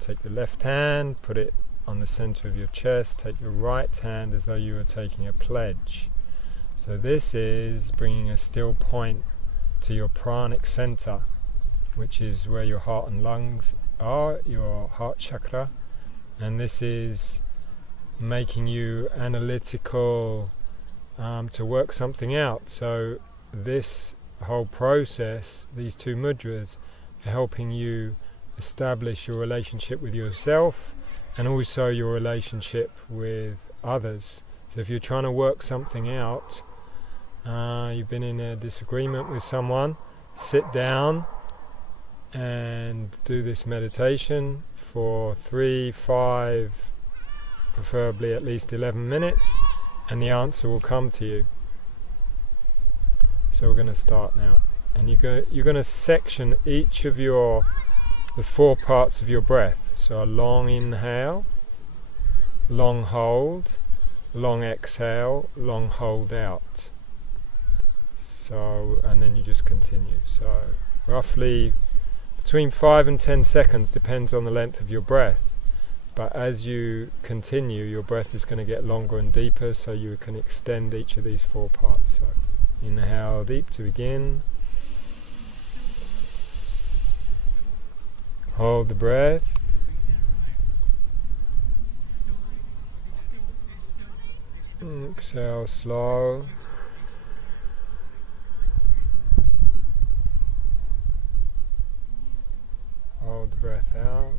take your left hand, put it on the center of your chest, take your right hand as though you were taking a pledge. So this is bringing a still point to your pranic center, which is where your heart and lungs are, your heart chakra, and this is making you analytical to work something out. So this whole process, these two mudras, are helping you establish your relationship with yourself and also your relationship with others. So if you're trying to work something out, you've been in a disagreement with someone, sit down and do this meditation for 3, 5, preferably at least 11 minutes, and the answer will come to you. So we're going to start now, and you're going to section each of the 4 parts of your breath. So a long inhale, long hold, long exhale, long hold out. So, and then you just continue. So roughly between 5 and 10 seconds, depends on the length of your breath. But as you continue, your breath is going to get longer and deeper, so you can extend each of these 4 parts. So inhale deep to begin. Hold the breath. Exhale slow. Hold the breath out.